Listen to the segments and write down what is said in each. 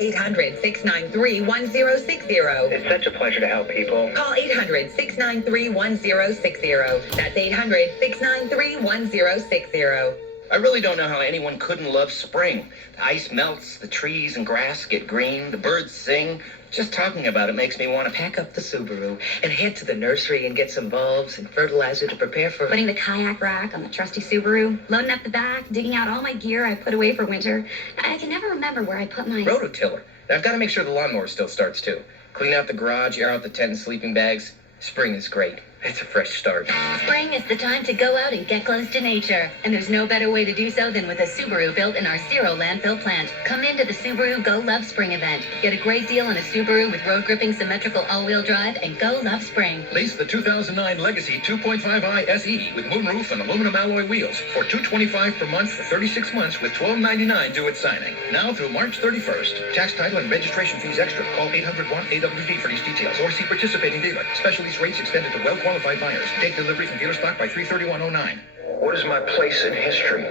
800-693-1060. It's such a pleasure to help people. Call 800-693-1060. That's 800-693-1060. I really don't know how anyone couldn't love spring. The ice melts, the trees and grass get green, the birds sing. Just talking about it makes me want to pack up the Subaru and head to the nursery and get some bulbs and fertilizer to prepare for... Putting the kayak rack on the trusty Subaru, loading up the back, digging out all my gear I put away for winter. I can never remember where I put my... Rototiller. I've got to make sure the lawnmower still starts too. Clean out the garage, air out the tent and sleeping bags. Spring is great. It's a fresh start. Spring is the time to go out and get close to nature. And there's no better way to do so than with a Subaru built in our Zero landfill plant. Come into the Subaru Go Love Spring event. Get a great deal on a Subaru with road-gripping symmetrical all-wheel drive and go love spring. Lease the 2009 Legacy 2.5i SE with moonroof and aluminum alloy wheels for $225 per month for 36 months with $12.99 due at signing. Now through March 31st. Tax, title, and registration fees extra. Call 800-1-AWD for these details or see participating dealer. Special lease rates extended to well-qualified buyers. Take delivery from dealer stock by 3/31/09. What is my place in history?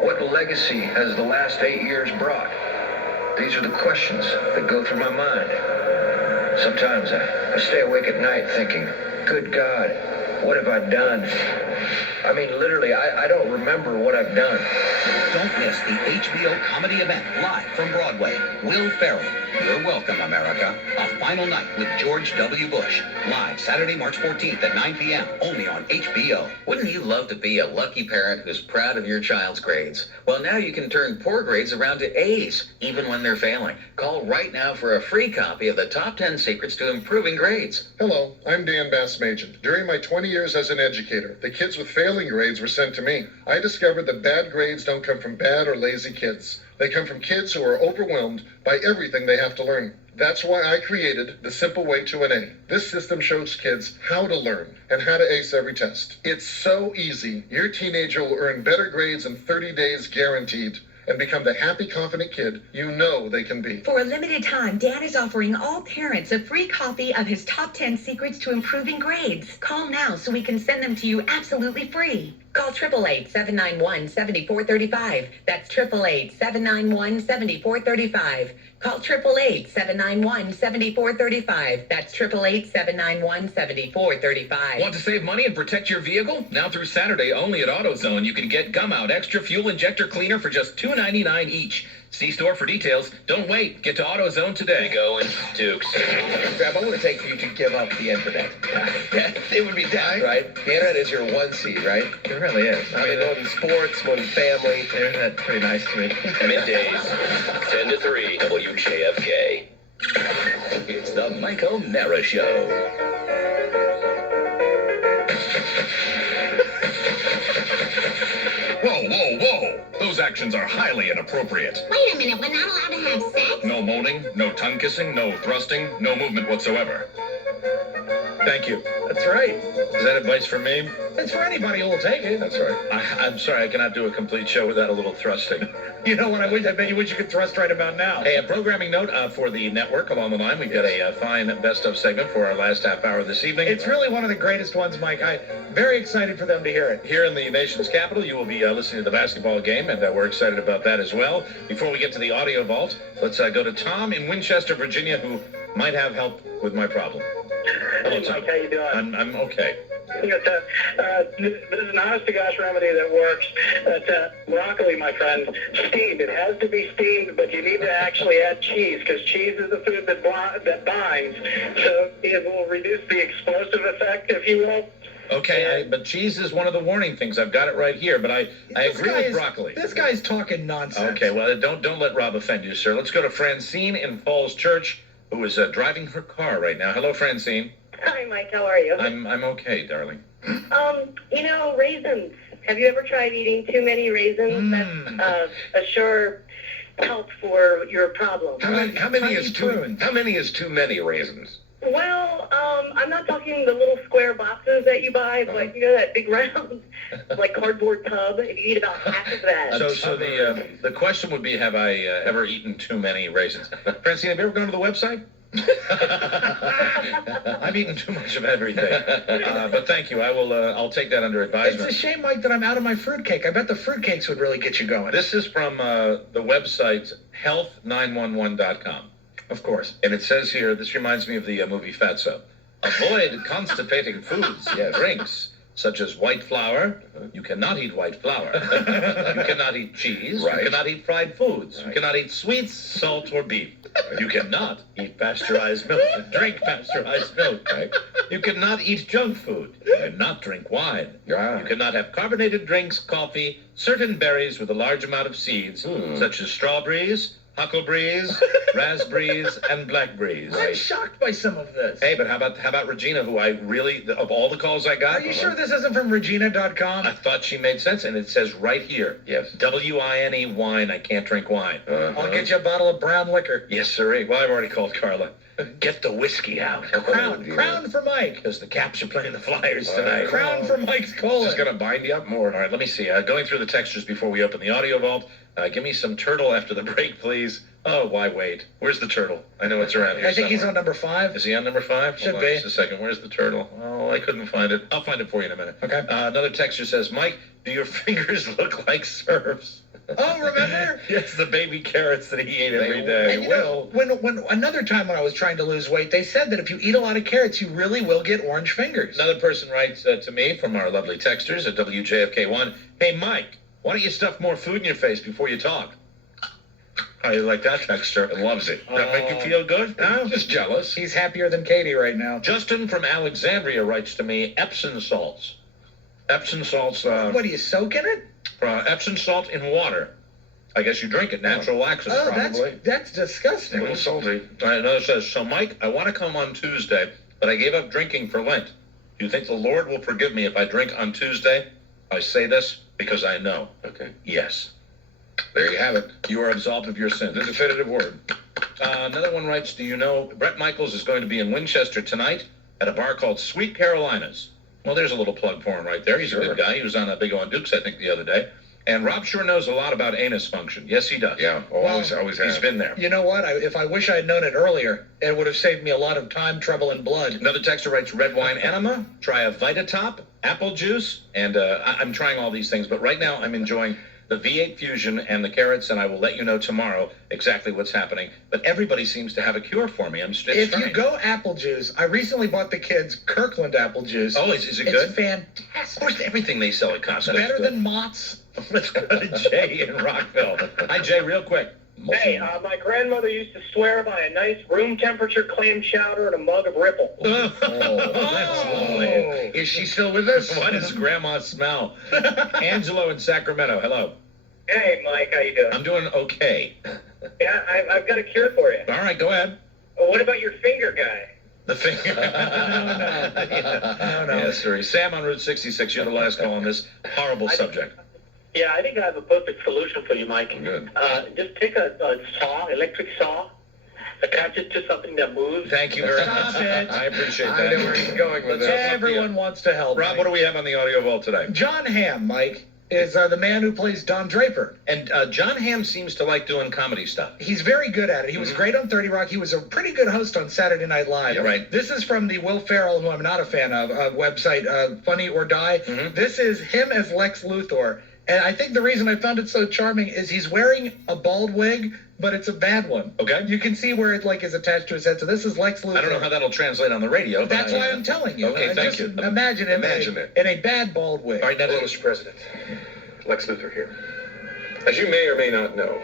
What legacy has the last 8 years brought? These are the questions that go through my mind. Sometimes I stay awake at night thinking, good God, what have I done? I mean, literally, I don't remember what I've done. Don't miss the HBO comedy event live from Broadway. Will Ferrell, You're Welcome, America. A final night with George W. Bush. Live Saturday, March 14th at 9 p.m. only on HBO. Wouldn't you love to be a lucky parent who's proud of your child's grades? Well, now you can turn poor grades around to A's, even when they're failing. Call right now for a free copy of the Top 10 Secrets to Improving Grades. Hello, I'm Dan Bassmagen. During my 20 years as an educator, the kids with failing grades were sent to me. I discovered that bad grades don't come from bad or lazy kids. They come from kids who are overwhelmed by everything they have to learn. That's why I created the Simple Way to an A. This system shows kids how to learn and how to ace every test. It's so easy. Your teenager will earn better grades in 30 days guaranteed and become the happy, confident kid you know they can be. For a limited time, Dan is offering all parents a free copy of his Top 10 Secrets to Improving Grades. Call now so we can send them to you absolutely free. Call 888-791-7435. That's 888-791-7435. Call 888-791-7435. That's 888-791-7435. Want to save money and protect your vehicle? Now through Saturday, only at AutoZone, you can get Gum Out Extra Fuel Injector Cleaner for just $2.99 each. See store for details. Don't wait. Get to AutoZone today. Going Dukes. Grab, what would it take for you to give up the internet? It would be death, right? The internet is your one seed, right? It really is. I mean, more than sports, more than family. The internet, pretty nice to me. Middays, 10 to 3, WJFK. It's the Mike O'Mara Show. Whoa, whoa, whoa! Those actions are highly inappropriate. Wait a minute, we're not allowed to have sex? No moaning, no tongue kissing, no thrusting, no movement whatsoever. Thank you. That's right. Is that advice for me? It's for anybody who will take it. That's right. I'm sorry, I cannot do a complete show without a little thrusting. You know what? I bet you wish you could thrust right about now. Hey, a programming note for the network along the line. We've got a fine best of segment for our last half hour this evening. It's really one of the greatest ones, Mike. I'm very excited for them to hear it. Here in the nation's capital, you will be listening to the basketball game, and we're excited about that as well. Before we get to the audio vault, let's go to Tom in Winchester, Virginia, who might have help with my problem. Hello, Tom. Mike, how you doing? I'm okay. This is an honest-to-gosh remedy that works. Broccoli, my friend, steamed. It has to be steamed, but you need to actually add cheese, because cheese is the food that binds. So it will reduce the explosive effect, if you will. Okay, but cheese is one of the warning things. I've got it right here, but I agree with broccoli. This guy's talking nonsense. Okay, well, don't let Rob offend you, sir. Let's go to Francine in Falls Church, who is driving her car right now. Hello, Francine. Hi, Mike. How are you? I'm okay, darling. Raisins. Have you ever tried eating too many raisins? That's a sure help for your problem. How many is too many raisins? Well, I'm not talking the little square boxes that you buy, but you know that big round, like cardboard tub. If you eat about half of that. So the question would be, have I ever eaten too many raisins? Francine, have you ever gone to the website? I've eaten too much of everything. But thank you. I'll take that under advisement. It's a shame, Mike, that I'm out of my fruitcake. I bet the fruitcakes would really get you going. This is from the website health911.com. Of course. And it says here, this reminds me of the movie Fatso. Avoid constipating foods and drinks, such as white flour. You cannot eat white flour. You cannot eat cheese. Right. You cannot eat fried foods. Right. You cannot eat sweets, salt, or beef. You cannot eat pasteurized milk and drink pasteurized milk. Right. You cannot eat junk food. You cannot drink wine. Yeah. You cannot have carbonated drinks, coffee, certain berries with a large amount of seeds, such as strawberries, huckleberries, raspberries, and blackberries. I'm shocked by some of this. Hey, but how about Regina, who I really, of all the calls I got... Are you sure this isn't from Regina.com? I thought she made sense, and it says right here. Yes. W-I-N-E, wine, I can't drink wine. I'll get you a bottle of brown liquor. Yes, sir. Well, I've already called Carla. Get the whiskey out. Crown for Mike. Because the Caps are playing the Flyers tonight. Crown for Mike's colon. Just gonna bind you up more. All right, let me see. Going through the textures before we open the audio vault. Give me some turtle after the break, please. Oh, why wait? Where's the turtle? I know it's around here I think he's somewhere. on number 5. Is he on number 5? Should Hold be. on just a second. Where's the turtle? Oh, I couldn't find it. I'll find it for you in a minute. Okay. Another texture says, Mike, do your fingers look like serves? Oh, remember? Yes, the baby carrots that he ate every They day. And you know, when another time when I was trying to lose weight, they said that if you eat a lot of carrots, you really will get orange fingers. Another person writes to me from our lovely texters at WJFK1, hey, Mike, why don't you stuff more food in your face before you talk? How do you like that texture? It loves it. That make you feel good? No? Just jealous. He's happier than Katie right now. Justin from Alexandria writes to me, Epsom salts. Epsom salts, What, do you soak in it? Epsom salt in water. I guess you drink it. Natural laxative, Oh, probably. that's disgusting. A little salty. Another says, so Mike, I want to come on Tuesday, but I gave up drinking for Lent. Do you think the Lord will forgive me if I drink on Tuesday? I say this because I know. Okay. Yes. There you have it. You are absolved of your sins. The definitive word. Another one writes, do you know Brett Michaels is going to be in Winchester tonight at a bar called Sweet Carolinas? Well, there's a little plug for him right there. He's a good guy. He was on Big O on Dukes, I think, the other day. And Rob sure knows a lot about anus function. Yes, he does. Yeah. Always has. He's been there. You know what? If I wish I had known it earlier, it would have saved me a lot of time, trouble, and blood. Another texter writes, red wine enema, try a Vitatop, apple juice, and I'm trying all these things, but right now I'm enjoying the V8 Fusion and the carrots, and I will let you know tomorrow exactly what's happening. But everybody seems to have a cure for me. If you go apple juice, I recently bought the kids Kirkland apple juice. Oh, is it good? It's fantastic. Of course, everything they sell at Costco. Better than Mott's. Let's go to Jay in Rockville. Hi, Jay, real quick. Hey, my grandmother used to swear by a nice room temperature clam chowder and a mug of Ripple. Oh, that's lovely. Is she still with us? Why does Grandma smell? Angelo in Sacramento, hello. Hey, Mike, how you doing? I'm doing okay. Yeah, I've got a cure for you. All right, go ahead. What about your finger guy? The finger. No. Yes, sir. Sam on Route 66, you're the last call on this horrible subject. Yeah, I think I have a perfect solution for you, Mike. Good. Just take a saw, electric saw, attach it to something that moves. Thank you very Stop much. it. I appreciate I know where that. he's going with that. Everyone wants to help. Rob, Mike. what do we have on the audio vault today? John Hamm, Mike, is the man who plays Don Draper. And John Hamm seems to like doing comedy stuff. He's very good at it. He was great on 30 Rock. He was a pretty good host on Saturday Night Live. Yeah, right. This is from the Will Ferrell, who I'm not a fan of, website, Funny or Die. This is him as Lex Luthor. And I think the reason I found it so charming is he's wearing a bald wig, but it's a bad one. Okay. You can see where it is attached to his head. So this is Lex Luthor. I don't know how that'll translate on the radio. but That's why I'm telling you. Okay, thank just you. Imagine him Imagine it. in a bad bald wig. All right, now, Hello, Mr. President. Lex Luthor here. As you may or may not know,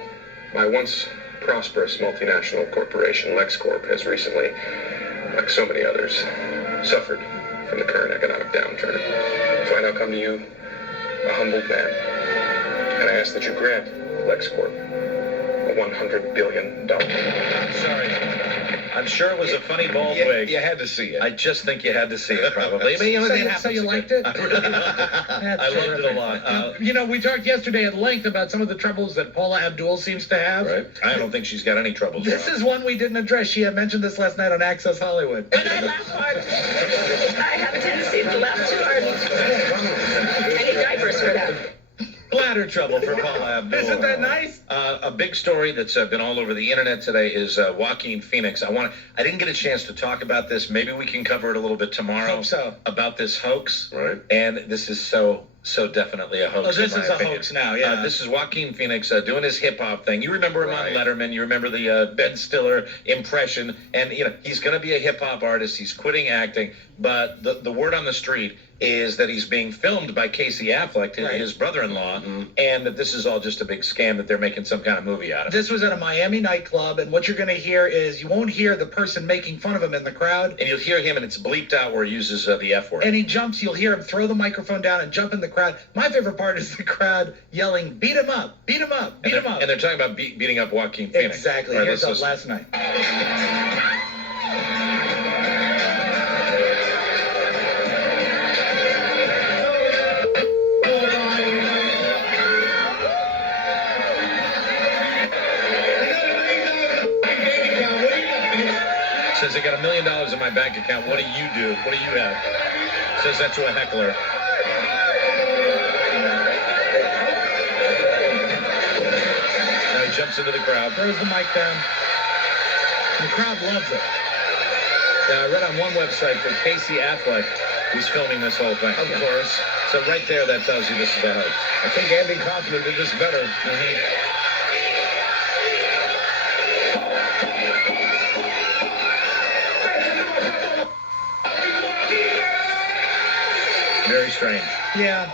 my once prosperous multinational corporation, LexCorp, has recently, like so many others, suffered from the current economic downturn. So I now come to you, a humbled man, and I ask that you grant LexCorp a $100 billion. I'm sorry. I'm sure it was a funny bald wig. You had to see it. I just think you had to see it, probably. But, you know, So you liked it? I really loved it. I loved it a lot. We talked yesterday at length about some of the troubles that Paula Abdul seems to have. Right. I don't think she's got any troubles. This is one we didn't address. She had mentioned this last night on Access Hollywood. And I laugh hard. I have a tendency to laugh too hard. I need diapers for that. Bladder trouble for Paula Abdul. Isn't that nice? A big story that's been all over the internet today is Joaquin Phoenix. I didn't get a chance to talk about this. Maybe we can cover it a little bit tomorrow. Hope so. About this hoax. Right. And this is so definitely a hoax. Oh, this in my is a opinion. hoax now, yeah. This is Joaquin Phoenix doing his hip hop thing. You remember him Right. on Letterman. You remember the Ben Stiller impression. And, he's going to be a hip hop artist. He's quitting acting. But the word on the street is that he's being filmed by Casey Affleck, his brother-in-law, and that this is all just a big scam, that they're making some kind of movie out of it. This was at a Miami nightclub, and what you're going to hear is you won't hear the person making fun of him in the crowd. And you'll hear him, and it's bleeped out where he uses the F word. And he jumps, you'll hear him throw the microphone down and jump in the crowd. My favorite part is the crowd yelling, beat him up, beat him up, beat him up. And they're talking about beating up Joaquin Phoenix. Exactly. Right, Here's let's up listen. last night. Says, I got $1 million in my bank account. What do you do? What do you have? Says that to a heckler. Now he jumps into the crowd. Throws the mic down. The crowd loves it. Now, I read on one website that Casey Affleck was filming this whole thing. Of course. So right there, that tells you this is a hoax. I think Andy Kaufman did this better. Very strange. Yeah.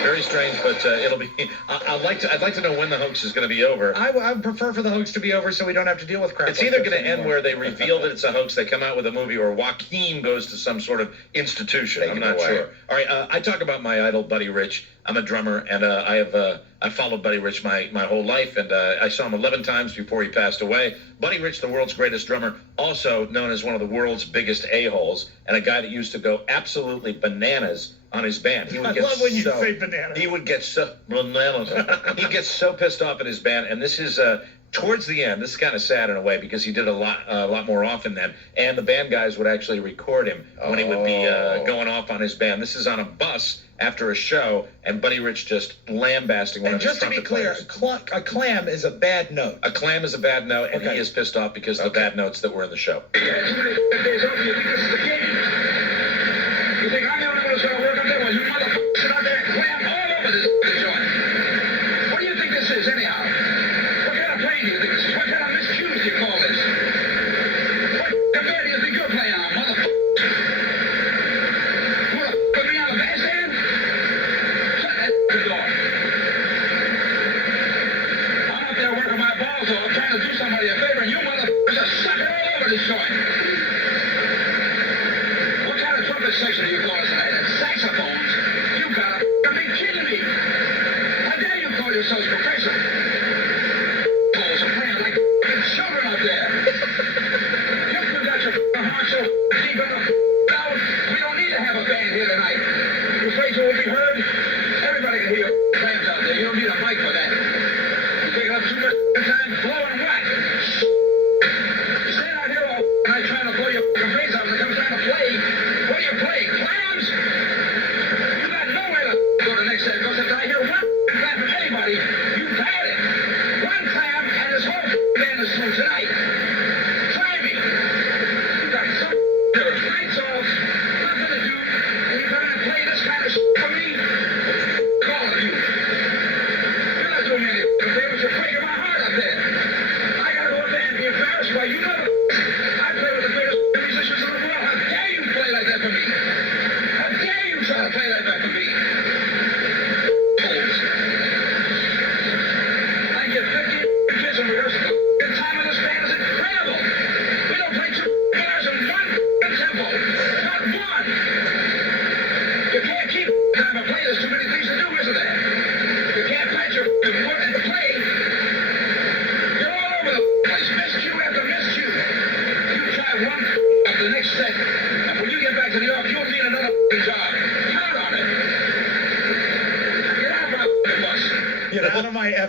Very strange, but it'll be. I'd like to know when the hoax is going to be over. I would prefer for the hoax to be over so we don't have to deal with crap. It's like either this going to end anymore. where they reveal that it's a hoax, they come out with a movie, or Joaquin goes to some sort of institution. I'm not sure. All right, I talk about my idol, Buddy Rich. I'm a drummer, and I followed Buddy Rich my whole life, and I saw him 11 times before he passed away. Buddy Rich, the world's greatest drummer, also known as one of the world's biggest a-holes, and a guy that used to go absolutely bananas on his band. He would I get love when you say bananas. He would get so bananas. He gets so pissed off at his band, and this is towards the end. This is kind of sad in a way because he did a lot more often then, and the band guys would actually record him when he would be going off on his band. This is on a bus after a show, and Buddy Rich just lambasting one And of his just to be trumpet clear, players. a clam is a bad note. A clam is a bad note, and Okay. he is pissed off because of the bad notes that were in the show. You think I'm the only one who's going to work up there? Well, you motherfuckers sit out there and clam all over this joint. What do you think this is, anyhow? What kind of plane do you think this is? What kind of miscues do you call this? What band do you think you're playing on, motherfucker? You want to put me on the bandstand? Shut that door. I'm up there working my balls off, trying to do somebody a favor, and you motherfuckers are sucking all over this joint. What kind of trumpet section are you calling tonight? And saxophones? You gotta be kidding me! How dare you call yourselves professional? Balls are playing like children up there!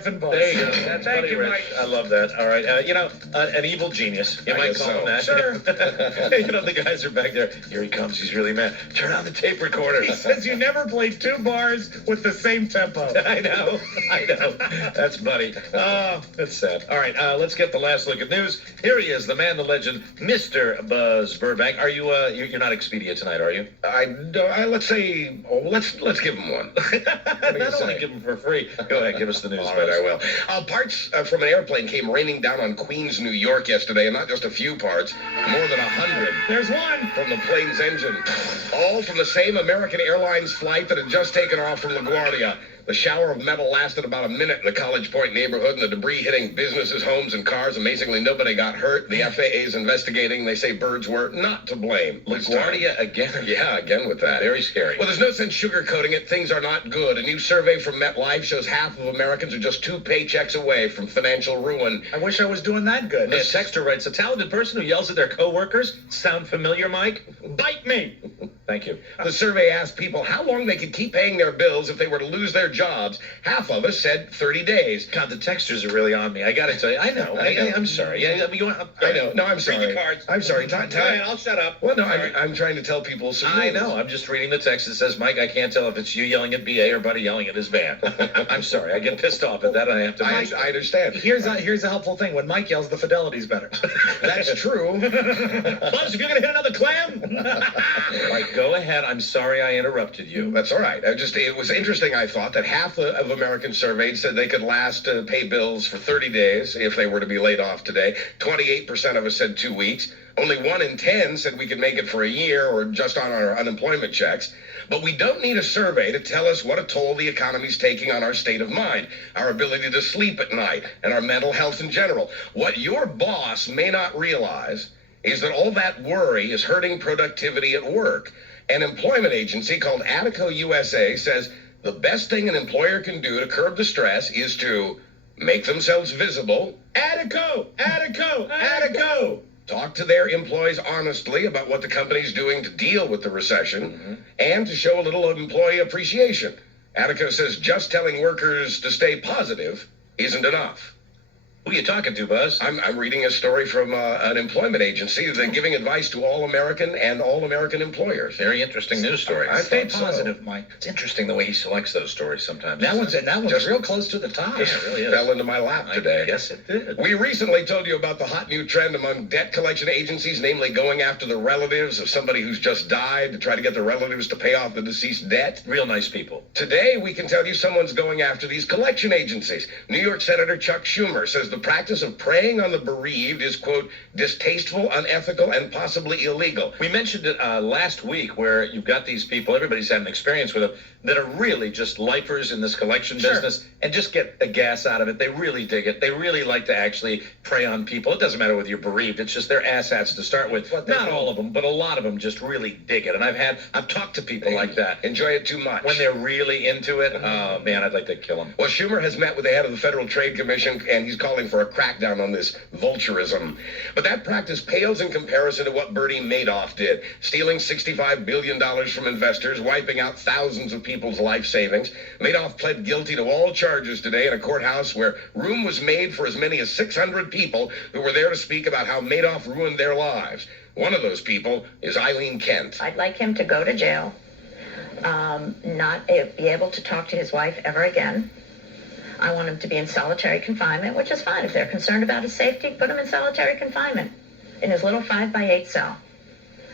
Stephen Bush. There you go. That's Thank Buddy you, Rich. Mike. I love that. All right. An evil genius. You I might guess call so. him that. Sure. The guys are back there. Here he comes. He's really mad. Turn on the tape recorder. He says you never played 2 bars with the same tempo. I know. That's Buddy. Oh, that's sad. All right, let's get the last look at news. Here he is, the man, the legend, Mr. Buzz Burbank. Are you? You're not Expedia tonight, are you? Let's say, let's give him one. Not only give him for free. Go ahead, give us the news. All right, Buzz. I will. Parts from an airplane came raining down on Queens, New York yesterday, and not just a few parts, more than 100. There's one. From the plane's engine. All from the same American Airlines flight that had just taken off from LaGuardia. The shower of metal lasted about a minute in the College Point neighborhood, and the debris hitting businesses, homes, and cars. Amazingly, nobody got hurt. The FAA is investigating. They say birds were not to blame. LaGuardia again? Yeah, again with that. Very scary. Well, there's no sense sugarcoating it. Things are not good. A new survey from MetLife shows half of Americans are just 2 paychecks away from financial ruin. I wish I was doing that good. This texter writes, a talented person who yells at their coworkers. Sound familiar, Mike? Bite me. Thank you. The survey asked people how long they could keep paying their bills if they were to lose their jobs. Half of us said 30 days. God, the texters are really on me. I got to tell you. I know. I'm sorry. I know. No, I'm sorry. Read the cards. I'm sorry. Go ahead, I'll shut up. Well, no, Sorry. I'm trying to tell people. I know. I'm just reading the text that says, Mike, I can't tell if it's you yelling at BA or Buddy yelling at his van. I'm sorry. I get pissed off at that. I have to. I understand. Here's a helpful thing. When Mike yells, the fidelity's better. That's true. Buzz, if you're going to hit another clam. Mike, go ahead. I'm sorry I interrupted you. That's all right. It was interesting, I thought, that half of Americans surveyed said they could last pay bills for 30 days if they were to be laid off today. 28% of us said 2 weeks. Only 1 in 10 said we could make it for a year or just on our unemployment checks. But we don't need a survey to tell us what a toll the economy's taking on our state of mind, our ability to sleep at night, and our mental health in general. What your boss may not realize is that all that worry is hurting productivity at work. An employment agency called Attico USA says the best thing an employer can do to curb the stress is to make themselves visible. Attico! Attico! Attico! Talk to their employees honestly about what the company's doing to deal with the recession and to show a little employee appreciation. Attico says just telling workers to stay positive isn't enough. Who are you talking to, Buzz? I'm reading a story from an employment agency that's giving advice to all American and all American employers. Very interesting news story. Stay positive, Mike. It's interesting the way he selects those stories sometimes. That one's Just- real close to the top. Yeah, it really is. Fell into my lap today. Yes, it did. We recently told you about the hot new trend among debt collection agencies, namely going after the relatives of somebody who's just died to try to get the relatives to pay off the deceased debt. Real nice people. Today, we can tell you someone's going after these collection agencies. New York Senator Chuck Schumer says the practice of preying on the bereaved is, quote, distasteful, unethical, and possibly illegal. We mentioned it last week where you've got these people, everybody's had an experience with them, that are really just lifers in this collection business and just get a gas out of it. They really dig it. They really like to actually prey on people. It doesn't matter whether you're bereaved. It's just their asshats to start with. Not all of them, but a lot of them just really dig it. And I've talked to people like that. Enjoy it too much. When they're really into it, oh man, I'd like to kill them. Well, Schumer has met with the head of the Federal Trade Commission, and he's calling for a crackdown on this vulturism. But that practice pales in comparison to what Bernie Madoff did, stealing $65 billion from investors, wiping out thousands of people's life savings. Madoff pled guilty to all charges today in a courthouse where room was made for as many as 600 people who were there to speak about how Madoff ruined their lives. One of those people is Eileen Kent. I'd like him to go to jail, not be able to talk to his wife ever again. I want him to be in solitary confinement, which is fine. If they're concerned about his safety, put him in solitary confinement in his little 5x8 cell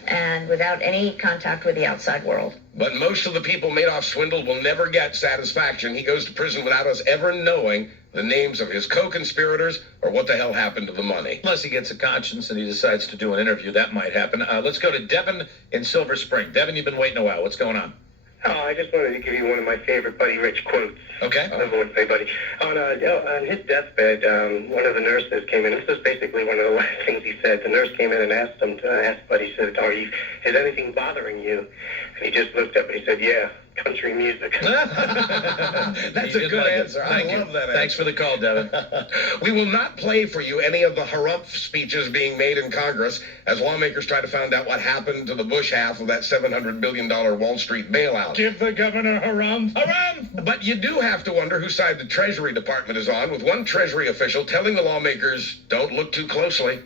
and without any contact with the outside world. But most of the people Madoff swindled will never get satisfaction. He goes to prison without us ever knowing the names of his co-conspirators or what the hell happened to the money. Unless he gets a conscience and he decides to do an interview, that might happen. Let's go to Devin in Silver Spring. Devin, you've been waiting a while. What's going on? Oh, I just wanted to give you one of my favorite Buddy Rich quotes. Okay. I never want to say Buddy. On his deathbed, one of the nurses came in. This was basically one of the last things he said. The nurse came in and asked Buddy, said, is anything bothering you? And he just looked looked up and he said, yeah, country music. That's a good answer. I love that answer. Thanks for the call, Devin. We will not play for you any of the harumph speeches being made in Congress as lawmakers try to find out what happened to the Bush half of that $700 billion Wall Street bailout. Give the governor harumph. Harumph! But you do have to wonder whose side the Treasury Department is on, with one Treasury official telling the lawmakers, don't look too closely.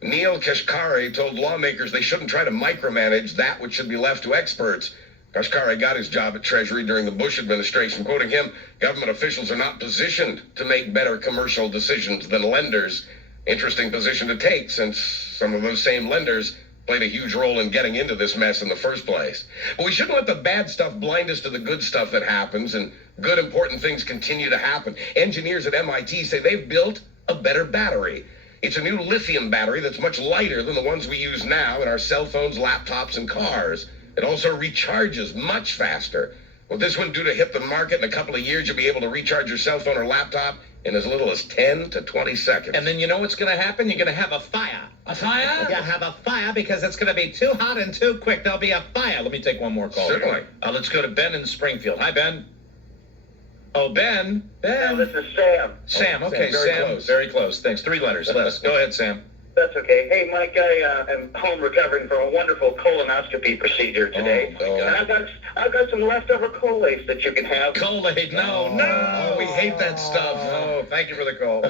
Neil Kashkari told lawmakers they shouldn't try to micromanage that which should be left to experts. Kashkari got his job at Treasury during the Bush administration. Quoting him, government officials are not positioned to make better commercial decisions than lenders. Interesting position to take, since some of those same lenders played a huge role in getting into this mess in the first place. But we shouldn't let the bad stuff blind us to the good stuff that happens, and good important things continue to happen. Engineers at MIT say they've built a better battery. It's a new lithium battery that's much lighter than the ones we use now in our cell phones, laptops, and cars. It also recharges much faster. With this one due to hit the market in a couple of years, you'll be able to recharge your cell phone or laptop in as little as 10 to 20 seconds. And then you know what's going to happen? You're going to have a fire. A fire? Yeah, have a fire because it's going to be too hot and too quick. There'll be a fire. Let me take one more call. Certainly. Let's go to Ben in Springfield. Hi, Ben. Oh, Ben. Yeah, this is Sam. Sam, okay, Sam, very Sam. close. Very close. Thanks. 3 letters less. Go ahead, Sam. That's okay. Hey, Mike, I am home recovering from a wonderful colonoscopy procedure today. Oh, my God. And I've got some leftover Colace that you can have. Colade, no. Oh, we hate that stuff. Oh, thank you for the call.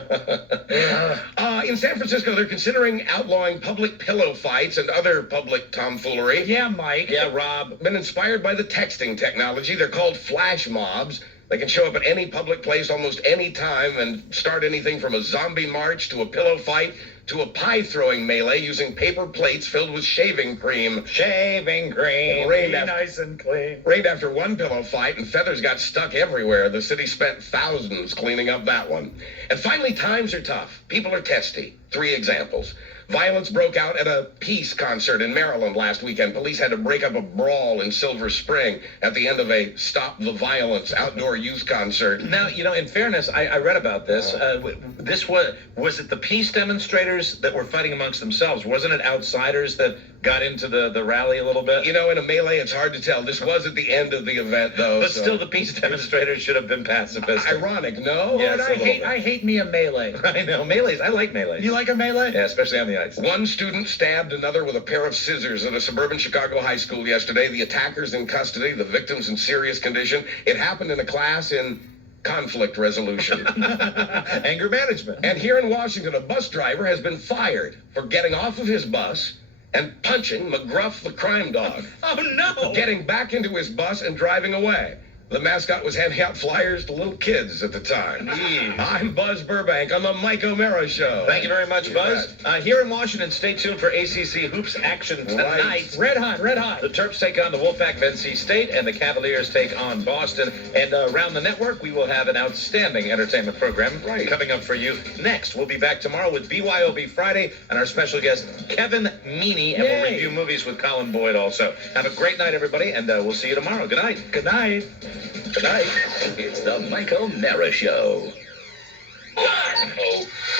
In San Francisco, they're considering outlawing public pillow fights and other public tomfoolery. Yeah, Mike. Yeah, Rob. Been inspired by the texting technology. They're called flash mobs. They can show up at any public place almost any time and start anything from a zombie march to a pillow fight to a pie-throwing melee using paper plates filled with shaving cream. Shaving cream. Rained Be after, nice and clean. rained after one pillow fight, and feathers got stuck everywhere. The city spent thousands cleaning up that one. And finally, times are tough. People are testy. 3 examples. Violence broke out at a peace concert in Maryland last weekend. Police had to break up a brawl in Silver Spring at the end of a Stop the Violence outdoor youth concert. Now, you know, in fairness, I read about this. This was it the peace demonstrators that were fighting amongst themselves? Wasn't it outsiders that got into the rally a little bit? You know, in a melee, it's hard to tell. This was at the end of the event, though. But so- still, the peace demonstrators should have been pacifist. Ironic, no? Yes, Lord, I hate me a melee. I know. Melees. I like melees. You like a melee? Yeah, especially on the ice. One student stabbed another with a pair of scissors at a suburban Chicago high school yesterday. The attackers in custody, the victims in serious condition. It happened in a class in conflict resolution. Anger management. And here in Washington, a bus driver has been fired for getting off of his bus and punching McGruff the crime dog, Oh, no. getting back into his bus and driving away. The mascot was handing out flyers to little kids at the time. I'm Buzz Burbank on the Mike O'Mara Show. Thank you very much, Buzz. Here in Washington, stay tuned for ACC Hoops action tonight. Right. Red hot, red hot. The Terps take on the Wolfpack of NC State, and the Cavaliers take on Boston. And around the network, we will have an outstanding entertainment program coming up for you next. We'll be back tomorrow with BYOB Friday and our special guest, Kevin Meaney, and we'll Yay. review movies with Colin Boyd also. Have a great night, everybody, and we'll see you tomorrow. Good night. Good night. Good night. It's the Mike O'Mara Show.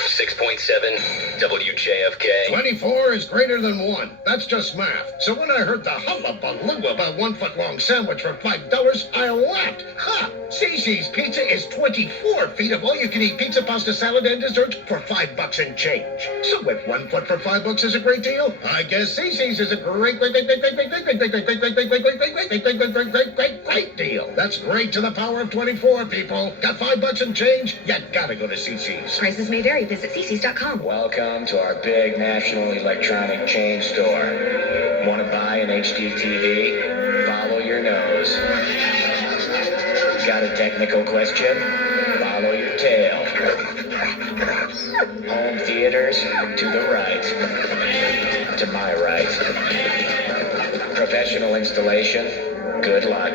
6.7 WJFK. 24 is greater than 1. That's just math. So when I heard the hullabaloo about 1 foot-long sandwich for $5, I laughed. Ha! Cece's Pizza is 24 feet of all-you-can-eat pizza, pasta, salad, and dessert for $5 and change. So if 1 foot for $5 is a great deal, I guess Cece's is a great deal. That's great to the power of 24, people. Got $5 and change? You gotta go to Cece's. Prices may vary. Visit cc's.com. Welcome to our big national electronic chain store. Want to buy an HD TV? Follow your nose. Got a technical question? Follow your tail. Home theaters to the right. To my right. Professional installation? Good luck.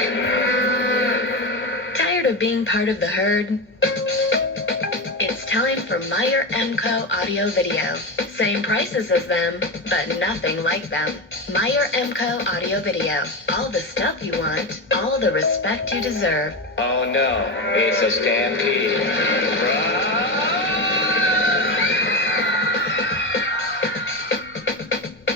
Tired of being part of the herd? It's time for Meyer MCO Audio Video. Same prices as them, but nothing like them. Meyer MCO Audio Video. All the stuff you want, all the respect you deserve. Oh no, it's a stampede.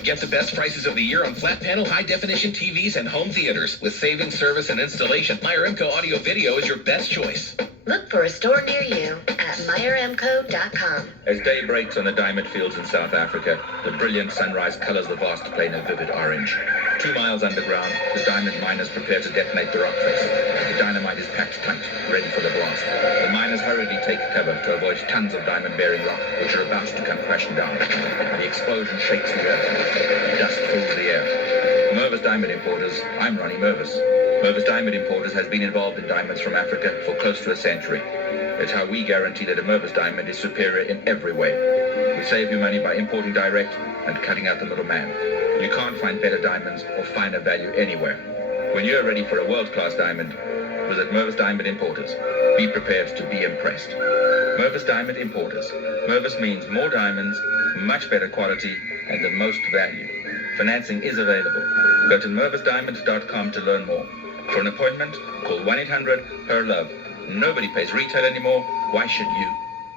Get the best prices of the year on flat panel, high definition TVs and home theaters. With saving, service, and installation, Meyer Imco Audio Video is your best choice. Look for a store near you at MeyerMco.com. As day breaks on the diamond fields in South Africa, the brilliant sunrise colors the vast plain a vivid orange. 2 miles underground, the diamond miners prepare to detonate the rock face. The dynamite is packed tight, ready for the blast. The miners hurriedly take cover to avoid tons of diamond-bearing rock, which are about to come crashing down. The explosion shakes the earth. Dust fills the air. Mervis Diamond Importers, I'm Ronnie Mervis. Mervis Diamond Importers has been involved in diamonds from Africa for close to a century. It's how we guarantee that a Mervis diamond is superior in every way. We save you money by importing direct and cutting out the middleman. You can't find better diamonds or finer value anywhere. When you're ready for a world-class diamond, visit Mervis Diamond Importers. Be prepared to be impressed. Mervis Diamond Importers. Mervis means more diamonds, much better quality, and the most value. Financing is available. Go to mervisdiamond.com to learn more. For an appointment, call 1-800-HER-LOVE. Nobody pays retail anymore. Why should you?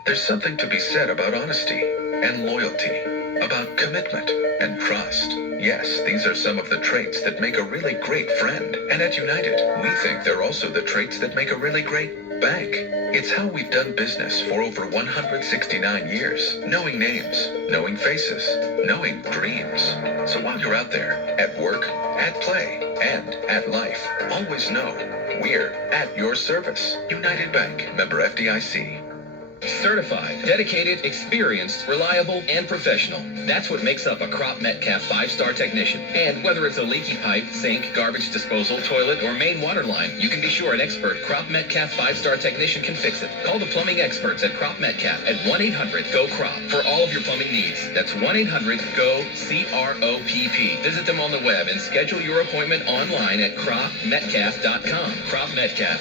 There's something to be said about honesty and loyalty, about commitment and trust. Yes, these are some of the traits that make a really great friend. And at United, we think they're also the traits that make a really great bank. It's how we've done business for over 169 years. Knowing names, knowing faces, knowing dreams. So while you're out there, at work, at play, and at life, always know we're at your service. United Bank, member FDIC. Certified, dedicated, experienced, reliable, and professional. That's what makes up a Crop Metcalf 5-star technician. And whether it's a leaky pipe, sink, garbage disposal, toilet, or main water line, you can be sure an expert Crop Metcalf 5-star technician can fix it. Call the plumbing experts at Crop Metcalf at 1-800-GO-CROP for all of your plumbing needs. That's 1-800-GO-CROPP. Visit them on the web and schedule your appointment online at cropmetcalf.com. Crop Metcalf,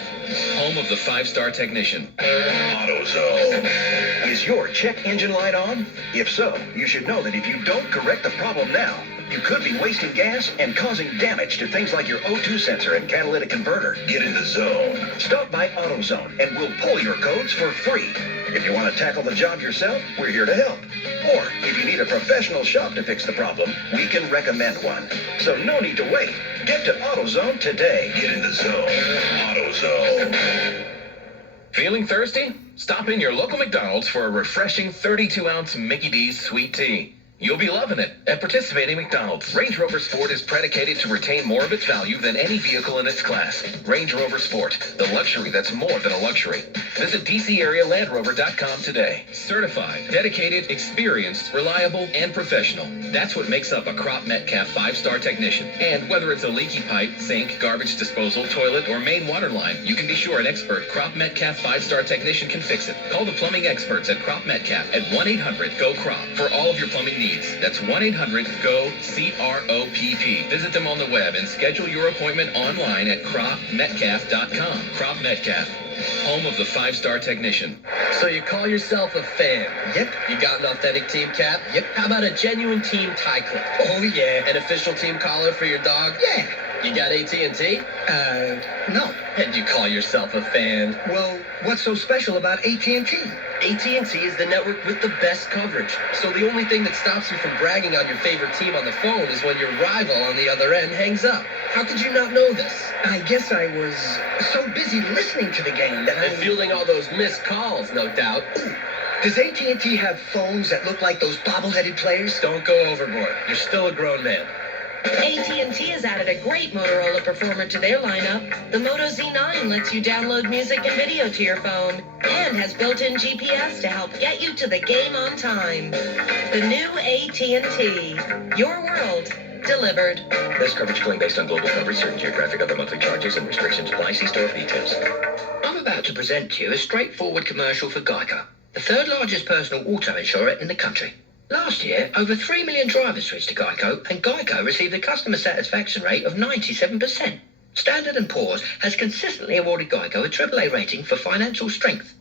home of the 5-star technician. AutoZone. Is your check engine light on? If so, you should know that if you don't correct the problem now, you could be wasting gas and causing damage to things like your O2 sensor and catalytic converter. Get in the zone. Stop by AutoZone and we'll pull your codes for free. If you want to tackle the job yourself, we're here to help. Or if you need a professional shop to fix the problem, we can recommend one. So no need to wait. Get to AutoZone today. Get in the zone. AutoZone. Feeling thirsty? Stop in your local McDonald's for a refreshing 32-ounce Mickey D's sweet tea. You'll be loving it at participating McDonald's. Range Rover Sport is predicated to retain more of its value than any vehicle in its class. Range Rover Sport, the luxury that's more than a luxury. Visit DCAreaLandRover.com today. Certified, dedicated, experienced, reliable, and professional. That's what makes up a Crop Metcalf 5-star technician. And whether it's a leaky pipe, sink, garbage disposal, toilet, or main water line, you can be sure an expert Crop Metcalf 5-star technician can fix it. Call the plumbing experts at Crop Metcalf at 1-800-GO-CROP for all of your plumbing needs. That's 1-800-GO-CROPP. Visit them on the web and schedule your appointment online at cropmetcalf.com. Crop Metcalf, home of the 5-star technician. So you call yourself a fan? Yep. You got an authentic team cap? Yep. How about a genuine team tie clip? Oh, yeah. An official team collar for your dog? Yeah. You got AT&T? No. And you call yourself a fan? Well, what's so special about AT&T? AT&T is the network with the best coverage. So the only thing that stops you from bragging on your favorite team on the phone is when your rival on the other end hangs up. How could you not know this? I guess I was so busy listening to the game that And fielding all those missed calls, no doubt. Ooh. Does AT&T have phones that look like those bobbleheaded players? Don't go overboard. You're still a grown man. AT&T has added a great Motorola performer to their lineup. The Moto Z9 lets you download music and video to your phone and has built-in GPS to help get you to the game on time. The new AT&T. Your world delivered. This coverage claim based on global coverage, certain geographic other monthly charges and restrictions apply. See store for details. I'm about to present to you a straightforward commercial for Geico, the third largest personal auto insurer in the country. Last year, over 3 million drivers switched to Geico, and Geico received a customer satisfaction rate of 97%. Standard & Poor's has consistently awarded Geico a AAA rating for financial strength.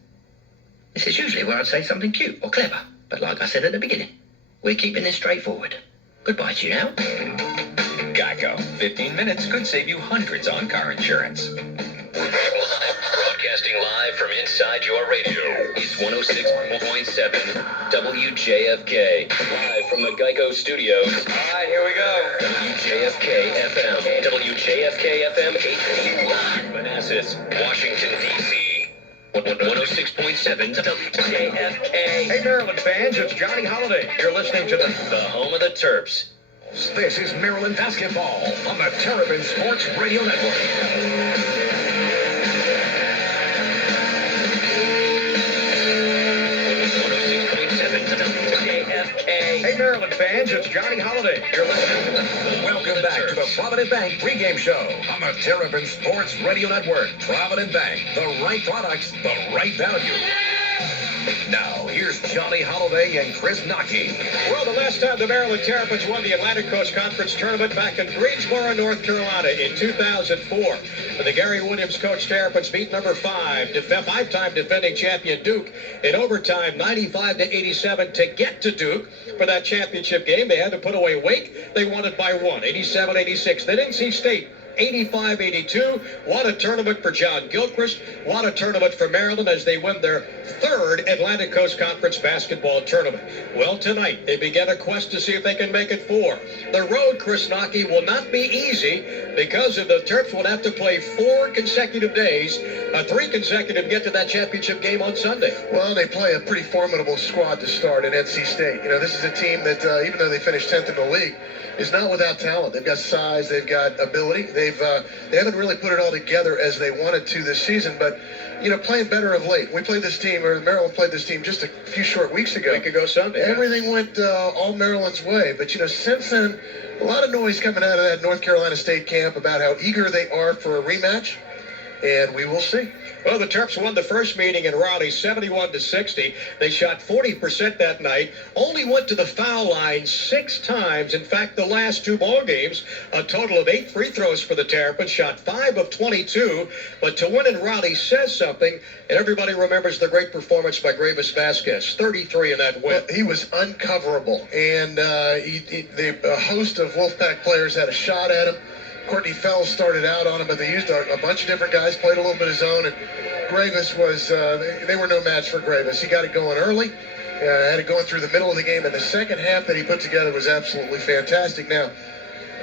This is usually where I'd say something cute or clever, but like I said at the beginning, we're keeping this straightforward. Goodbye to you now. Geico. 15 minutes could save you hundreds on car insurance. Broadcasting live from inside your radio. It's 106.7 WJFK. Live from the Geico Studios. All right, here we go. WJFK FM. WJFK FM HD1. Manassas, Washington, D.C. 106.7 WJFK. Hey, Maryland fans, it's Johnny Holiday. You're listening to The home of the Terps. This is Maryland basketball on the Terrapin Sports Radio Network. Hey, Maryland fans, it's Johnny Holiday. You're listening to Welcome back to the Provident Bank pregame show on the Terrapin Sports Radio Network. Provident Bank, the right products, the right value. Now, here's Johnny Holiday and Chris Nockey. Well, the last time the Maryland Terrapins won the Atlantic Coast Conference Tournament back in Greensboro, North Carolina in 2004. The Gary Williams coached Terrapins beat number 5, five-time defending champion Duke in overtime 95-87 to get to Duke for that championship game. They had to put away Wake. They won it by 1, 87-86. Then NC State 85-82. What a tournament for John Gilchrist. What a tournament for Maryland as they win their 3rd Atlantic Coast Conference basketball tournament. Well, tonight they begin a quest to see if they can make it 4. The road, Chris Nockey, will not be easy because of the Terps will have to play 4 consecutive days, 3 consecutive get to that championship game on Sunday. Well, they play a pretty formidable squad to start at NC State. You know, this is a team that, even though they finished 10th in the league, is not without talent. They've got size, they've got ability. They haven't really put it all together as they wanted to this season, but you know, playing better of late. We played this team, or Maryland played this team just a few short weeks ago. Week ago Sunday. Everything went all Maryland's way, but you know, since then, a lot of noise coming out of that North Carolina State camp about how eager they are for a rematch, and we will see. Well, the Terps won the first meeting in Raleigh 71-60. They shot 40% that night, only went to the foul line 6 times. In fact, the last 2 ball games, a total of 8 free throws for the Terrapins, shot 5 of 22. But to win in Raleigh says something, and everybody remembers the great performance by Gravis Vasquez, 33 in that win. Well, he was uncoverable, and the host of Wolfpack players had a shot at him. Courtney Fells started out on him, but they used a bunch of different guys, played a little bit of zone, and Gravis was, they were no match for Gravis. He got it going early, had it going through the middle of the game, and the second half that he put together was absolutely fantastic. Now,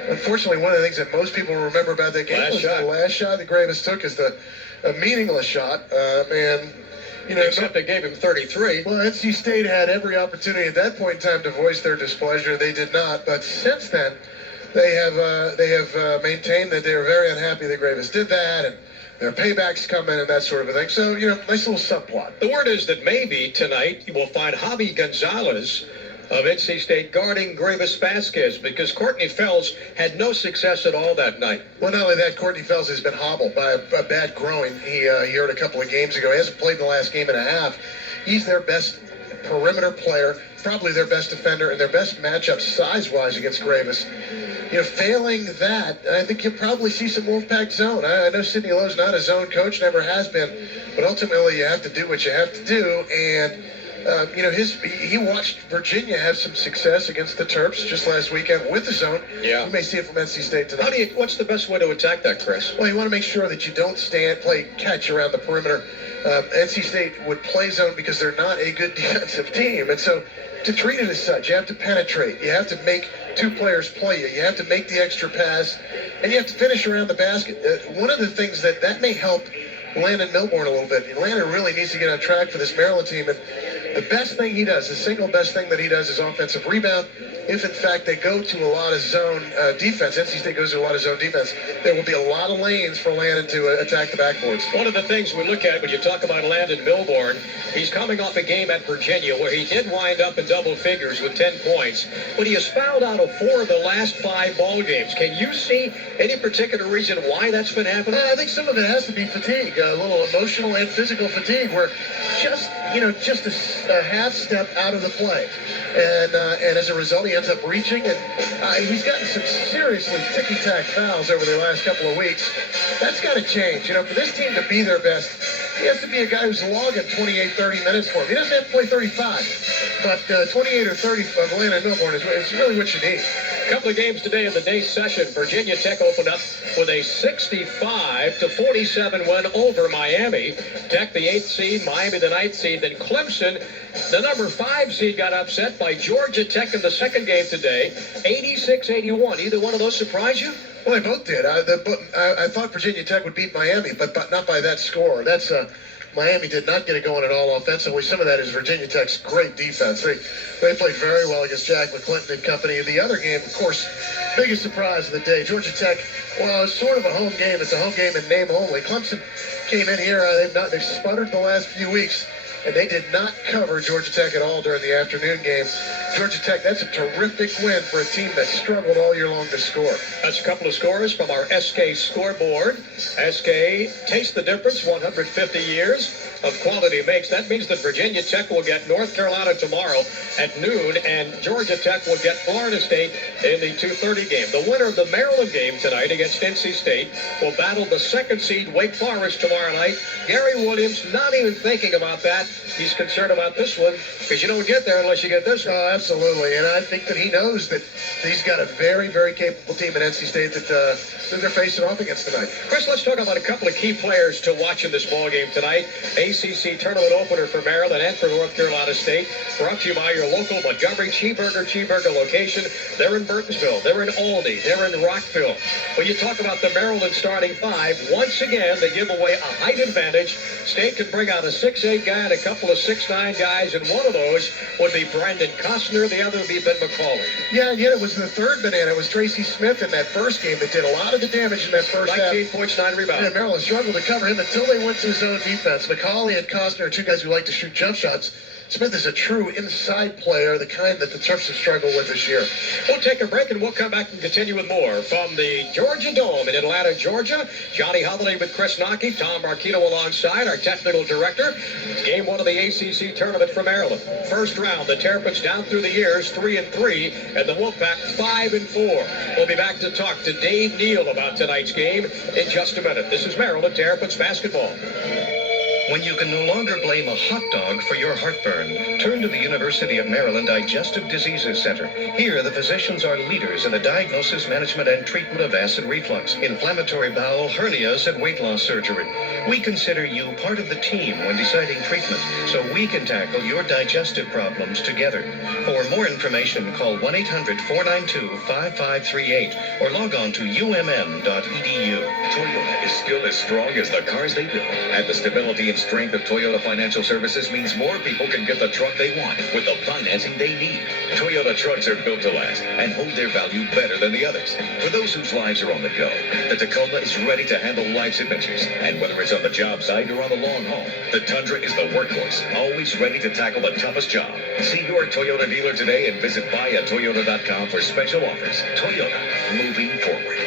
unfortunately, one of the things that most people remember about that game was the last shot that Gravis took is a meaningless shot, and you know, except they gave him 33. Well, NC State had every opportunity at that point in time to voice their displeasure. They did not, but since then, they have maintained that they are very unhappy that Gravis did that, and their paybacks come in and that sort of a thing. So, you know, nice little subplot. The word is that maybe tonight you will find Javi Gonzalez of NC State guarding Gravis Vasquez because Courtney Fells had no success at all that night. Well, not only that, Courtney Fells has been hobbled by a bad groin. He hurt a couple of games ago. He hasn't played the last game and a half. He's their best perimeter player, probably their best defender, and their best matchup size-wise against Gravis. You know, failing that, I think you'll probably see some Wolfpack zone. I know Sidney Lowe's not a zone coach, never has been, but ultimately you have to do what you have to do, and you know, he watched Virginia have some success against the Terps just last weekend with the zone. Yeah. You may see it from NC State tonight. What's the best way to attack that, Chris? Well, you want to make sure that you don't play catch around the perimeter. NC State would play zone because they're not a good defensive team, and so to treat it as such, you have to penetrate. You have to make 2 players play you. You have to make the extra pass, and you have to finish around the basket. One of the things that may help Landon Milbourne a little bit. Landon really needs to get on track for this Maryland team, and the best thing he does, the single best thing that he does is offensive rebound. If, in fact, they go to a lot of zone defense, NC State goes to a lot of zone defense, there will be a lot of lanes for Landon to attack the backboards. One of the things we look at when you talk about Landon Milbourne, he's coming off a game at Virginia where he did wind up in double figures with 10 points, but he has fouled out of 4 of the last 5 ball games. Can you see any particular reason why that's been happening? I think some of it has to be fatigue, a little emotional and physical fatigue, where just a half step out of the play. And as a result, he ends up reaching, and he's gotten some seriously ticky-tack fouls over the last couple of weeks. That's got to change. You know, for this team to be their best, he has to be a guy who's logging 28, 30 minutes for him. He doesn't have to play 35, but 28 or 30 of Atlanta Milborn is really what you need. A couple of games today in the day session. Virginia Tech opened up with a 65-47 win over Miami. Tech, the 8th seed, Miami, the 9th seed. Then Clemson, the number 5 seed, got upset by Georgia Tech in the second game today, 86-81. Either one of those surprise you? Well, they both did. I thought Virginia Tech would beat Miami, but not by that score. That's Miami did not get it going at all offensively. Some of that is Virginia Tech's great defense. They played very well against Jack McClinton and company. The other game, of course, biggest surprise of the day. Georgia Tech, well, it's sort of a home game. It's a home game in name only. Clemson came in here. They've sputtered the last few weeks, and they did not cover Georgia Tech at all during the afternoon game. Georgia Tech, that's a terrific win for a team that struggled all year long to score. That's a couple of scores from our SK scoreboard. SK, taste the difference, 150 years of quality makes. That means that Virginia Tech will get North Carolina tomorrow at noon, and Georgia Tech will get Florida State in the 2:30 game. The winner of the Maryland game tonight against NC State will battle the 2nd seed Wake Forest tomorrow night. Gary Williams not even thinking about that. He's concerned about this one because you don't get there unless you get this one. Oh, absolutely. And I think that he knows that he's got a very, very capable team at NC State that they're facing off against tonight. Chris, let's talk about a couple of key players to watch in this ball game tonight. ACC tournament opener for Maryland and for North Carolina State. Brought to you by your local Montgomery Cheeseburger location. They're in Burtonsville. They're in Albany. They're in Rockville. When you talk about the Maryland starting 5, once again, they give away a height advantage. State can bring out a 6'8" guy and a couple of 6'9" guys, and one of those would be Brandon Costner. The other would be Ben McCauley. Yeah, and yet it was the third banana. It was Tracy Smith in that first game that did a lot of the damage in that first 19 points, 9 rebounds. Yeah, Maryland struggled to cover him until they went to zone defense. McCauley and Costner are two guys who like to shoot jump shots. Smith is a true inside player, the kind that the Terps have struggled with this year. We'll take a break and we'll come back and continue with more from the Georgia Dome in Atlanta, Georgia. Johnny Holiday with Chris Nockey, Tom Marquito alongside, our technical director. Game 1 of the ACC tournament for Maryland. First round, the Terrapins down through the years, 3-3, and the Wolfpack 5-4. We'll be back to talk to Dave Neal about tonight's game in just a minute. This is Maryland Terrapins basketball. When you can no longer blame a hot dog for your heartburn, turn to the University of Maryland Digestive Diseases Center. Here, the physicians are leaders in the diagnosis, management, and treatment of acid reflux, inflammatory bowel, hernias, and weight loss surgery. We consider you part of the team when deciding treatment, so we can tackle your digestive problems together. For more information, call 1-800-492-5538 or log on to umm.edu. Toyota is still as strong as the cars they build, and the stability and strength of Toyota Financial Services means more people can get the truck they want with the financing they need. Toyota trucks are built to last and hold their value better than the others. For those whose lives are on the go, the Tacoma is ready to handle life's adventures. And whether it's on the job site or on the long haul, the Tundra is the workhorse, always ready to tackle the toughest job. See your Toyota dealer today and visit buyatoyota.com for special offers. Toyota, moving forward.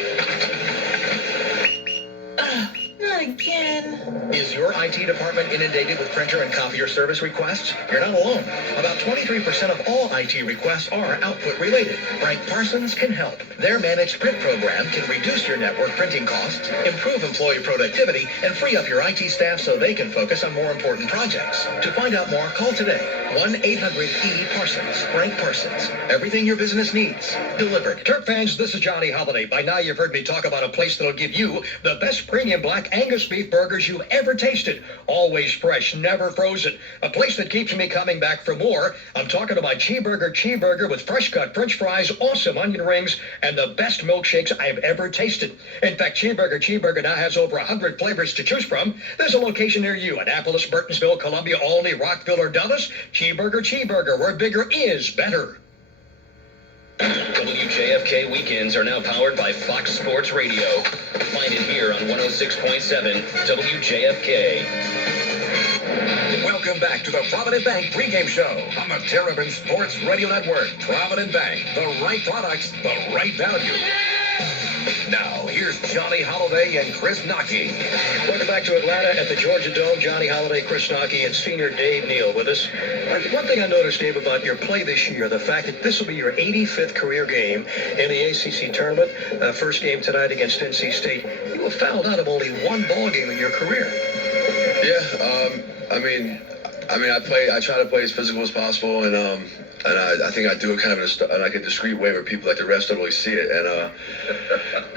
Not again. Is your IT department inundated with printer and copier service requests? You're not alone. About 23% of all IT requests are output related. Frank Parsons can help. Their managed print program can reduce your network printing costs, improve employee productivity, and free up your IT staff so they can focus on more important projects. To find out more, call today. 1-800-E-Parsons. Frank Parsons. Everything your business needs. Delivered. Terp fans, this is Johnny Holiday. By now you've heard me talk about a place that'll give you the best premium black Angus beef burgers you've ever tasted. Always fresh, never frozen. A place that keeps me coming back for more. I'm talking about Cheeseburger with fresh cut French fries, awesome onion rings, and the best milkshakes I've ever tasted. In fact, Cheeseburger now has over 100 flavors to choose from. There's a location near you: Annapolis, Burtonsville, Columbia, Albany, Rockville, or Dulles. Cheeseburger, where bigger is better. WJFK weekends are now powered by Fox Sports Radio. Find it here on 106.7 WJFK. Welcome back to the Provident Bank pregame show on the Terrapin Sports Radio Network. Provident Bank, the right products, the right value. Now, here's Johnny Holiday and Chris Nockey. Welcome back to Atlanta at the Georgia Dome. Johnny Holiday, Chris Nockey, and senior Dave Neal with us. One thing I noticed, Dave, about your play this year, the fact that this will be your 85th career game in the ACC tournament, first game tonight against NC State. You were fouled out of only one ball game in your career. Yeah, I try to play as physical as possible, and I think I do it kind of in a discreet way where people like the refs don't really see it. And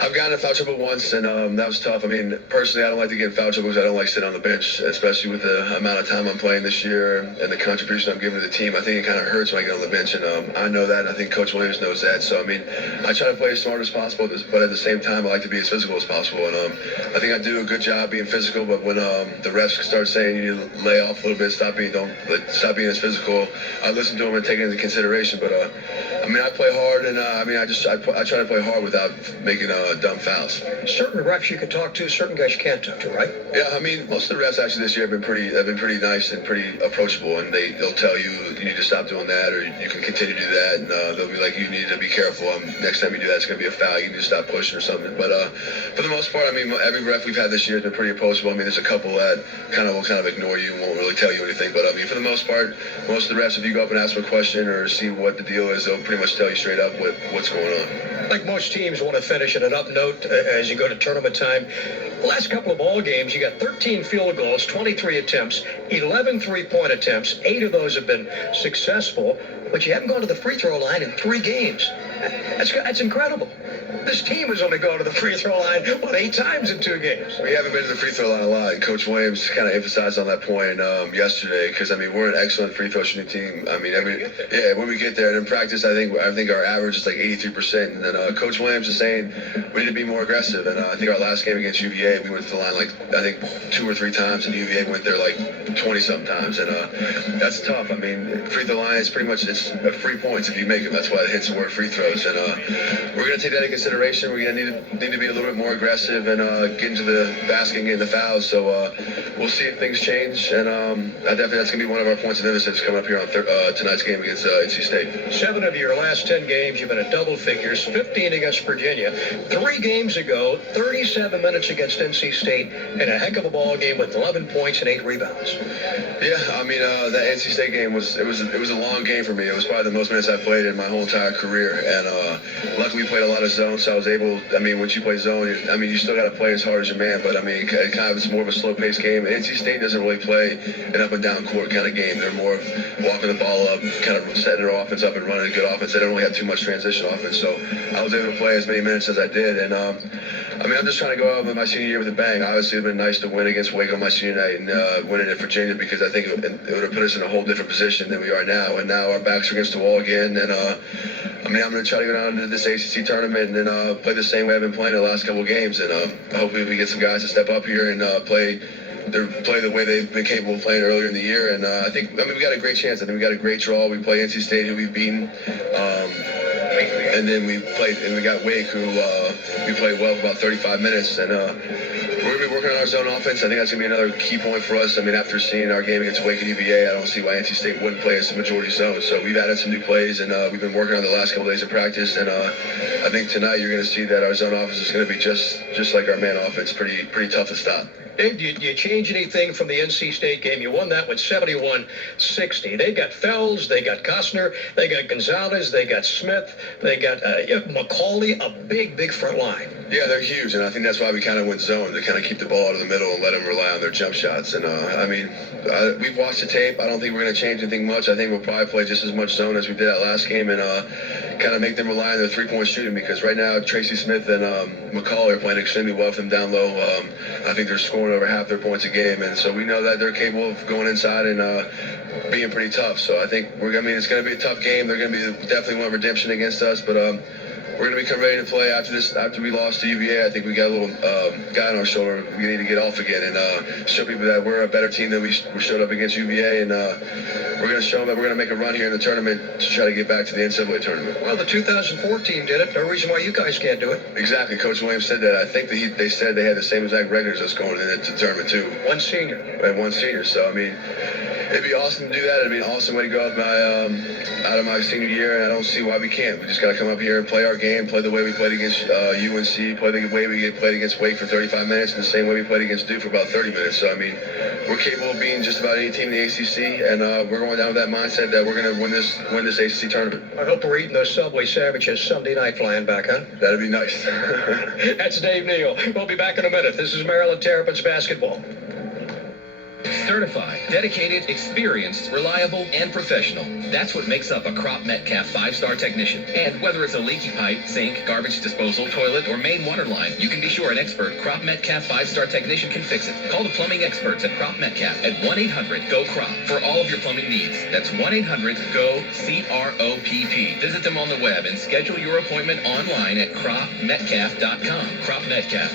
I've gotten in foul trouble once, and that was tough. I mean, personally, I don't like to get in foul trouble because I don't like sitting on the bench, especially with the amount of time I'm playing this year and the contribution I'm giving to the team. I think it kind of hurts when I get on the bench, and I know that, and I think Coach Williams knows that. So, I mean, I try to play as smart as possible, but at the same time, I like to be as physical as possible. And I think I do a good job being physical, but when the refs start saying you need to lay off a little bit, stop being as physical, I listen to them and take it into consideration. But I play hard, and I try to play hard without making dumb fouls. Certain refs you can talk to, certain guys you can't talk to, right? Yeah, I mean, most of the refs actually this year have been pretty nice and pretty approachable, and they'll tell you need to stop doing that, or you can continue to do that, and they'll be like, you need to be careful. Next time you do that, it's going to be a foul. You need to stop pushing or something. But for the most part, I mean, every ref we've had this year has been pretty approachable. I mean, there's a couple that will kind of ignore you and won't really tell you anything. But I mean, for the most part, most of the refs, if you go up and ask them a question or see what the deal is, they'll pretty much tell you straight up what's going on. Like most teams want to finish at an up note as you go to tournament time. The last couple of ball games, you got 13 field goals, 23 attempts, 11 three-point attempts. 8 of those have been successful, but you haven't gone to the free throw line in 3 games. That's incredible. This team has only gone to the free throw line, 8 times in 2 games. We haven't been to the free throw line a lot, and Coach Williams kind of emphasized on that point yesterday, because, I mean, we're an excellent free throw shooting team. I mean, when we get there, and in practice, I think our average is like 83%, and then Coach Williams is saying we need to be more aggressive, and I think our last game against UVA, we went to the line I think 2 or 3 times, and UVA went there 20-something times, and that's tough. I mean, free throw line is pretty much, it's free points if you make them. That's why it hits the word free throws, and we're going to take that into consideration. We're going to need to be a little bit more aggressive and get into the basket and get the fouls. So we'll see if things change. And definitely that's going to be one of our points of emphasis coming up here on tonight's game against NC State. 7 of your last 10 games, you've been in double figures, 15 against Virginia. 3 games ago, 37 minutes against NC State, and a heck of a ball game with 11 points and 8 rebounds. Yeah, I mean, that NC State game was a long game for me. It was probably the most minutes I played in my whole entire career. And luckily we played a lot of zone, so I was able, once you play zone, you still got to play as hard as your man, but it's more of a slow-paced game. NC State doesn't really play an up-and-down court kind of game. They're more of walking the ball up, kind of setting their offense up and running a good offense. They don't really have too much transition offense, so I was able to play as many minutes as I did. And I'm just trying to go out with my senior year with a bang. Obviously, it would have been nice to win against Waco my senior night and win it at Virginia, because I think it would have put us in a whole different position than we are now. And now our backs are against the wall again, and I'm going to try to go down to this ACC tournament and play the same way I've been playing the last couple of games, and hopefully we get some guys to step up here and play the way they've been capable of playing earlier in the year. And I think we got a great chance. I think we got a great draw. We play NC State, who we've beaten, and then we got Wake, who we played well for about 35 minutes, and we're going to be working on our zone offense. I think that's going to be another key point for us. After seeing our game against Wake and UVA, I don't see why NC State wouldn't play as a majority zone. So we've added some new plays, and we've been working on the last couple of days of practice. And I think tonight you're going to see that our zone offense is going to be just like our man offense, pretty tough to stop. Did you change anything from the NC State game? You won that with 71-60. They got Fells, they got Costner, they got Gonzalez, they got Smith, they got McCauley, a big front line. Yeah, they're huge, and I think that's why we kind of went zone, to kind of keep the ball out of the middle and let them rely on their jump shots. And we've watched the tape. I don't think we're going to change anything much. I think we'll probably play just as much zone as we did that last game, and kind of make them rely on their three-point shooting, because right now Tracy Smith and McCauley are playing extremely well with them down low. I think they're scoring over half their points a game, and so we know that they're capable of going inside and being pretty tough. So I think it's going to be a tough game. They're going to be definitely one redemption against us, but we're going to become ready to play after we lost to UVA. I think we got a little guy on our shoulder. We need to get off again and show people that we're a better team than we showed up against UVA, and we're going to show them that we're going to make a run here in the tournament to try to get back to the NCAA tournament. Well, the 2004 team did it. No reason why you guys can't do it. Exactly. Coach Williams said that. I think that they said they had the same exact records as going into the tournament too. One senior. And one senior. So it'd be awesome to do that. It'd be an awesome way to go out of my senior year, and I don't see why we can't. We just got to come up here and play our game, play the way we played against UNC, play the way we played against Wake for 35 minutes, and the same way we played against Duke for about 30 minutes. So, we're capable of being just about any team in the ACC, and we're going down with that mindset that we're going to win this ACC tournament. I hope we're eating those Subway sandwiches Sunday night flying back, huh? That'd be nice. That's Dave Neal. We'll be back in a minute. This is Maryland Terrapins basketball. Certified, dedicated, experienced, reliable, and professional. That's what makes up a Crop Metcalf 5-star technician. And whether it's a leaky pipe, sink, garbage disposal, toilet, or main water line, you can be sure an expert Crop Metcalf 5-star technician can fix it. Call the plumbing experts at Crop Metcalf at 1-800-GO-CROP for all of your plumbing needs. That's 1-800-GO-CROPP. Visit them on the web and schedule your appointment online at cropmetcalf.com. Crop Metcalf,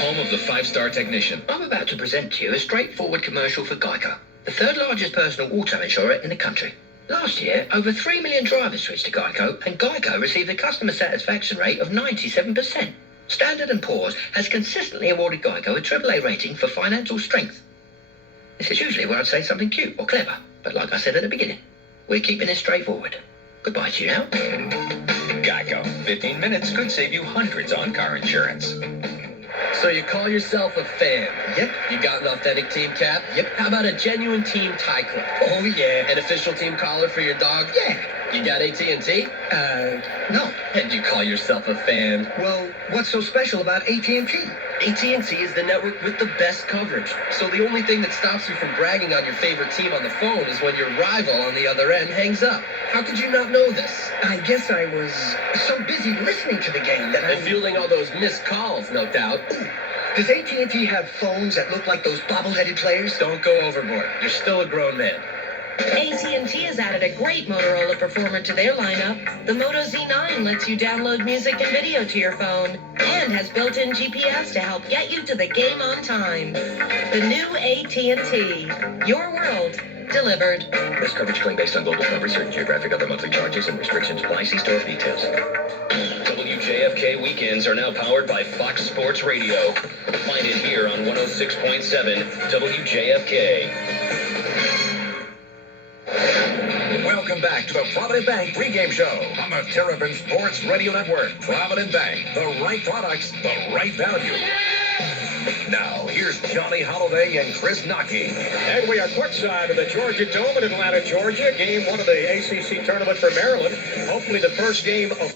home of the 5-star technician. I'm about to present to you a straightforward commercial for Geico, the third largest personal auto insurer in the country. Last year, over 3 million drivers switched to Geico, and Geico received a customer satisfaction rate of 97%. Standard & Poor's has consistently awarded Geico a AAA rating for financial strength. This is usually where I'd say something cute or clever, but like I said at the beginning, we're keeping it straightforward. Goodbye to you now. Geico. 15 minutes could save you hundreds on car insurance. So you call yourself a fan? Yep. You got an authentic team cap? Yep. How about a genuine team tie clip? Oh, yeah. An official team collar for your dog? Yeah. You got AT&T? No. And you call yourself a fan? Well, what's so special about AT&T? AT&T is the network with the best coverage. So the only thing that stops you from bragging on your favorite team on the phone is when your rival on the other end hangs up. How could you not know this? I guess I was so busy listening to the game that And fielding all those missed calls, no doubt. Does AT&T have phones that look like those bobbleheaded players? Don't go overboard. You're still a grown man. AT&T has added a great Motorola performer to their lineup. The Moto Z9 lets you download music and video to your phone and has built-in GPS to help get you to the game on time. The new AT&T. Your world delivered. This coverage claim based on global coverage, certain geographic other monthly charges and restrictions apply. See store for details. WJFK weekends are now powered by Fox Sports Radio. Find it here on 106.7 WJFK. Welcome back to the Provident Bank pregame show on the Terrapin Sports Radio Network. Provident Bank, the right products, the right value. Now, here's Johnny Holiday and Chris Nockey. And we are courtside of the Georgia Dome in Atlanta, Georgia. Game 1 of the ACC tournament for Maryland. Hopefully the first game of